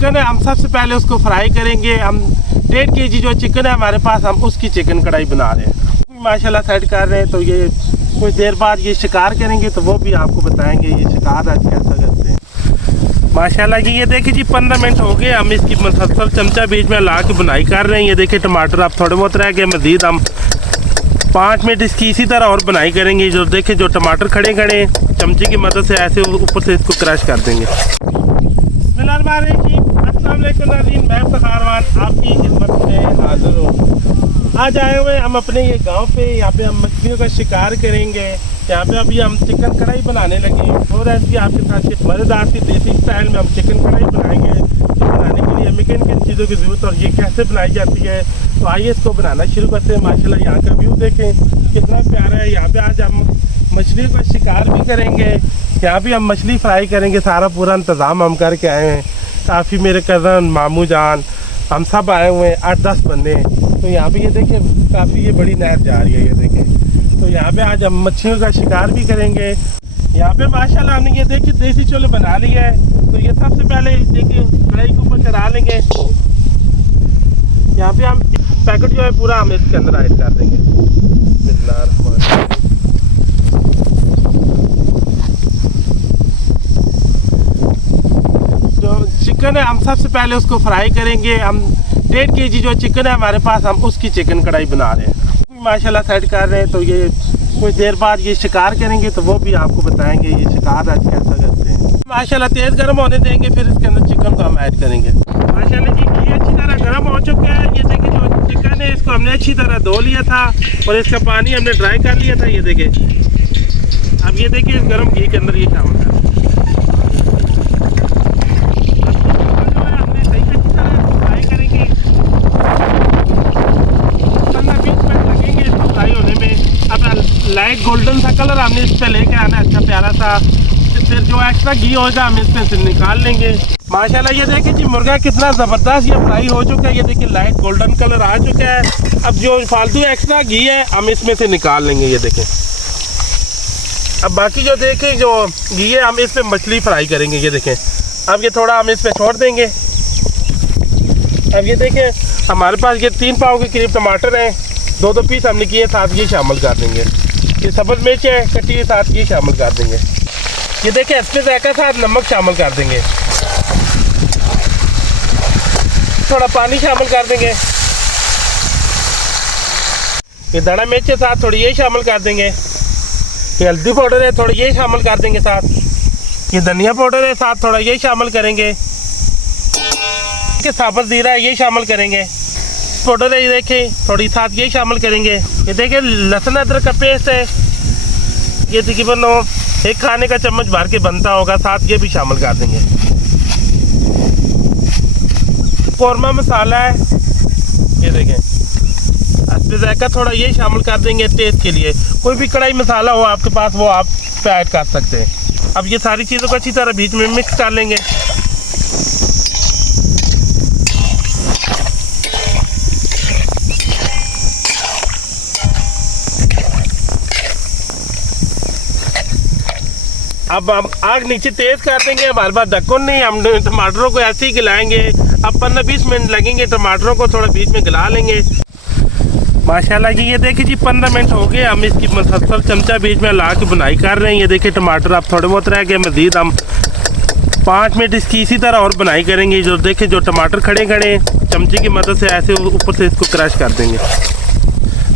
Chicken है, हम सबसे पहले उसको फ्राई करेंगे। हम 1.5 kg जो चिकन है हमारे पास, हम उसकी चिकन कढ़ाई बना रहे हैं। माशाल्लाह सेट कर रहे हैं। तो ये कुछ देर बाद ये शिकार करेंगे तो वो भी आपको बताएंगे ये शिकार आज कैसा करते हैं। माशाल्लाह जी ये देखिए जी 15 मिनट हो गए, हम इसकी मसलसल चमचा बीच में ला के बुनाई कर रहे हैं। ये देखिए टमाटर अब थोड़े बहुत रह गए, मज़ीद हम 5 मिनट इसकी इसी तरह और बुनाई करेंगे। जो देखिए जो टमाटर खड़े खड़े चमचे की मदद से ऐसे ऊपर से इसको क्रश कर देंगे। अस्सलाम वालेकुम नाज़रीन, मैं फ़खारवान आपकी खिदमत में हाज़िर हूँ। आज आए हुए हम अपने ये गांव पे, यहाँ पे हम मछलियों का शिकार करेंगे। यहाँ पे अभी हम चिकन कढ़ाई बनाने लगे और ऐसी आपके साथ एक मज़ेदार सी देसी स्टाइल में हम चिकन कढ़ाई बनाएंगे। तो बनाने के लिए हमें किन किन चीज़ों की ज़रूरत और ये कैसे बनाई जाती है, तो आइए इसको बनाना शुरू करते हैं। माशाल्लाह यहाँ का व्यू देखें कितना प्यारा है। यहाँ पे आज हम मछलियों का शिकार भी करेंगे, यहाँ भी हम मछली फ्राई करेंगे। सारा पूरा इंतज़ाम हम करके आए हैं। काफ़ी मेरे कज़न मामू जान हम सब आए हुए हैं, 8-10 बंदे। तो यहाँ पे ये देखिए काफ़ी ये बड़ी नहर जा रही है, ये देखें। तो यहाँ पे आज हम मछलियों का शिकार भी करेंगे। यहाँ पे माशाल्लाह हमने ये देखिए देसी चूल्हे बना लिया है। तो ये सबसे पहले देखिए कढ़ाई के ऊपर चढ़ा लेंगे। यहाँ पे हम पैकेट जो है पूरा हम इसके अंदर ऐड कर देंगे। जो चिकन है हम सबसे पहले उसको फ्राई करेंगे। हम 1.5 kg जो चिकन है हमारे पास, हम उसकी चिकन कढ़ाई बना रहे हैं। माशाल्लाह सेट कर रहे हैं। तो ये कुछ देर बाद ये शिकार करेंगे तो वो भी आपको बताएंगे ये शिकार आज कैसा करते हैं। माशाल्लाह तेज़ गर्म होने देंगे, फिर इसके अंदर चिकन को हम ऐड करेंगे। माशाल्लाह जी ये अच्छी तरह गर्म हो चुका है। ये देखिए जो चिकन है इसको हमने अच्छी तरह धो लिया था और इसका पानी हमने ड्राई कर लिया था। ये देखिए अब ये देखिए इस गर्म घी के अंदर ये शामिल कर लाइट गोल्डन सा कलर हमने इस पे लेके आना है, अच्छा प्यारा सा। फिर जो एक्स्ट्रा घी होगा हम इसमें से निकाल लेंगे। माशाल्लाह ये देखिए जी मुर्गा कितना ज़बरदस्त ये फ्राई हो चुका है। ये देखिए लाइट गोल्डन कलर आ चुका है। अब जो फालतू एक्स्ट्रा घी है हम इसमें से निकाल लेंगे। ये देखें अब बाकी जो देखें जो घी है हम इस पर मछली फ्राई करेंगे। ये देखें अब ये थोड़ा हम इस पर छोड़ देंगे। अब ये देखें हमारे पास ये 3 पाव के करीब टमाटर हैं, 2 पीस हमने किए, साथ ये शामिल कर देंगे। ये सब्ज़ मिर्च है कटी हुई, साथ ये शामिल कर देंगे। ये देखिए इसमें जायका साथ नमक शामिल कर देंगे, थोड़ा पानी शामिल कर देंगे। ये धड़ा मिर्च के साथ थोड़ी ये शामिल कर देंगे। ये हल्दी पाउडर है थोड़ा ये शामिल कर देंगे साथ। ये धनिया पाउडर है साथ थोड़ा ये शामिल करेंगे। साबुत ज़ीरा है ये शामिल करेंगे। पाउडर है ये देखें थोड़ी साथ ये शामिल करेंगे। ये देखें लहसुन अदरक का पेस्ट है, ये तकरीबन 1 खाने का चम्मच भर के बनता होगा, साथ ये भी शामिल कर देंगे। कौरमा मसाला है ये देखें, इसमें जायका थोड़ा ये शामिल कर देंगे टेस्ट के लिए। कोई भी कढ़ाई मसाला हो आपके पास वो आप पे ऐड कर सकते हैं। अब ये सारी चीज़ों को अच्छी तरह बीच में मिक्स कर लेंगे। अब हम आग नीचे तेज़ कर देंगे। हमारे पास ढक्कन नहीं, हम टमाटरों को ऐसे ही गलाएंगे। अब 15-20 मिनट लगेंगे, टमाटरों को थोड़ा बीच में गला लेंगे। माशाल्लाह जी ये देखिए जी 15 मिनट हो गए, हम इसकी मसलसल चमचा बीच में ला के बुनाई कर रहे हैं। ये देखिए टमाटर अब थोड़े बहुत रह गए, मज़ीद हम 5 मिनट इसकी इसी तरह और बुनाई करेंगे। जो देखिए जो टमाटर खड़े खड़े चमचे की मदद से ऐसे ऊपर से इसको क्रश कर देंगे।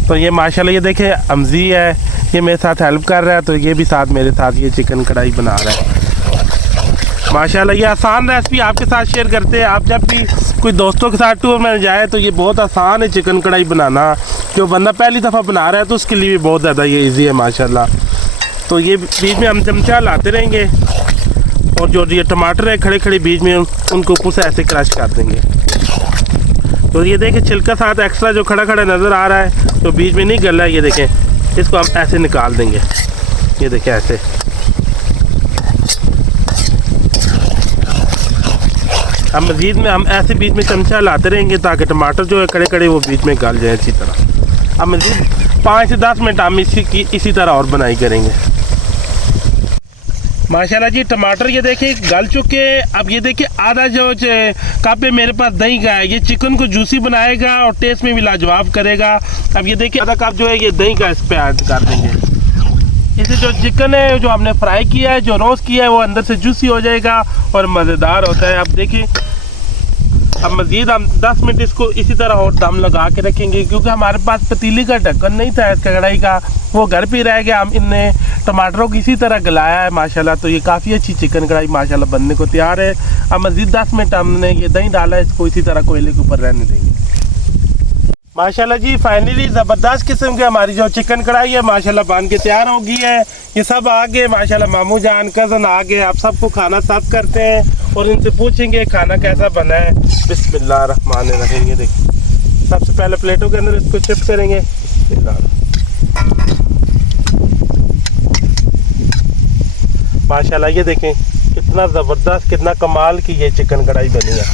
तो ये माशाल्लाह ये देखें अमजी है, ये मेरे साथ हेल्प कर रहा है। तो ये भी साथ मेरे साथ ये चिकन कढ़ाई बना रहा है। माशाल्लाह ये आसान रेसिपी आपके साथ शेयर करते हैं। आप जब भी कोई दोस्तों के साथ टूर में जाए तो ये बहुत आसान है चिकन कढ़ाई बनाना। जो बंदा पहली दफ़ा बना रहा है तो उसके लिए भी बहुत ज़्यादा ये ईजी है माशाल्लाह। तो ये बीच में हम चमचा लाते रहेंगे और जो ये टमाटर है खड़े खड़े बीच में उनको ऊपर से ऐसे क्रश कर देंगे। तो ये देखें छिलका साथ एक्स्ट्रा जो खड़ा खड़ा नज़र आ रहा है तो बीच में नहीं गल रहा है। ये देखें इसको हम ऐसे निकाल देंगे। ये देखें ऐसे हम मज़ीद में हम ऐसे बीच में चमचा लाते रहेंगे ताकि टमाटर जो है खड़े खड़े वो बीच में गल जाए अच्छी तरह। अब मज़ीद 5 से 10 मिनट हम इसी तरह और बनाई करेंगे। माशाल्लाह जी टमाटर ये देखिए गल चुके हैं। अब ये देखिए आधा जो कप पे मेरे पास दही का है, ये चिकन को जूसी बनाएगा और टेस्ट में भी लाजवाब करेगा। अब ये देखिए आधा कप जो है ये दही का इस पे ऐड कर देंगे। इसे जो चिकन है जो हमने फ्राई किया है, जो रोस्ट किया है, वो अंदर से जूसी हो जाएगा और मज़ेदार होता है। अब देखिए अब मज़ीद हम 10 मिनट इसको इसी तरह और दम लगा के रखेंगे, क्योंकि हमारे पास पतीली का ढक्कन नहीं था इसका कढ़ाई का, वो घर पे रह गया। हम इनने टमाटरों को इसी तरह गलाया है माशाल्लाह, तो ये काफ़ी अच्छी चिकन कढ़ाई माशाल्लाह बनने को तैयार है। अब मज़ीद 10 मिनट हमने ये दही डाला है, इसको इसी तरह कोयले के ऊपर रहने देंगे। माशाल्लाह जी फाइनली ज़बरदस्त किस्म की हमारी जो चिकन कढ़ाई है माशाल्लाह बन के तैयार हो गई है। ये सब आ गए माशाल्लाह, मामू जान कज़न आ गए। आप सबको खाना सर्व करते हैं और इनसे पूछेंगे खाना कैसा बना है। बिस्मिल्लाहिर्रहमानिर्रहीम। ये देखिए सबसे पहले प्लेटों के अंदर इसको शिफ्ट करेंगे। माशाल्लाह ये देखें कितना ज़बरदस्त कितना कमाल की ये चिकन कढ़ाई बनी है।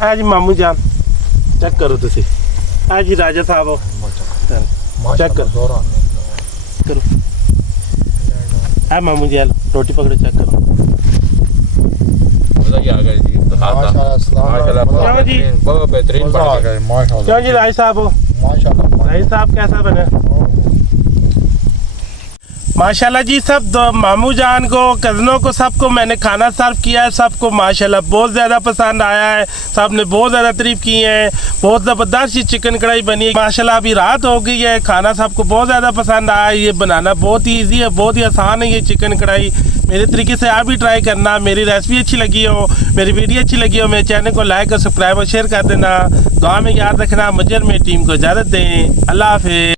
आज मामू जान चेक करो तुसी, आज राजा साहब चेक करो करो। मामू जान रोटी पकड़ो चेक करो। बहुत बेहतरीन क्यों जी राय साहब हो? राय साहब कैसा बने? माशाल्लाह जी सब मामू जान को कज़नों को सबको मैंने खाना सर्व किया है। सबको माशाल्लाह बहुत ज़्यादा पसंद आया है, सब ने बहुत ज़्यादा तारीफ़ की है। बहुत ज़बरदस्त ये चिकन कढ़ाई बनी है माशाल्लाह। अभी रात हो गई है, खाना सबको बहुत ज़्यादा पसंद आया। ये बनाना बहुत ही ईजी है, बहुत ही आसान है ये चिकन कढ़ाई। मेरे तरीके से आप भी ट्राई करना। मेरी रेसिपी अच्छी लगी हो, मेरी वीडियो अच्छी लगी हो, मेरे चैनल को लाइक और सब्सक्राइब और शेयर कर देना। दुआ में याद रखना। मुझे और मेरी टीम को इजाज़त दें। अल्लाह हाफ़िज़।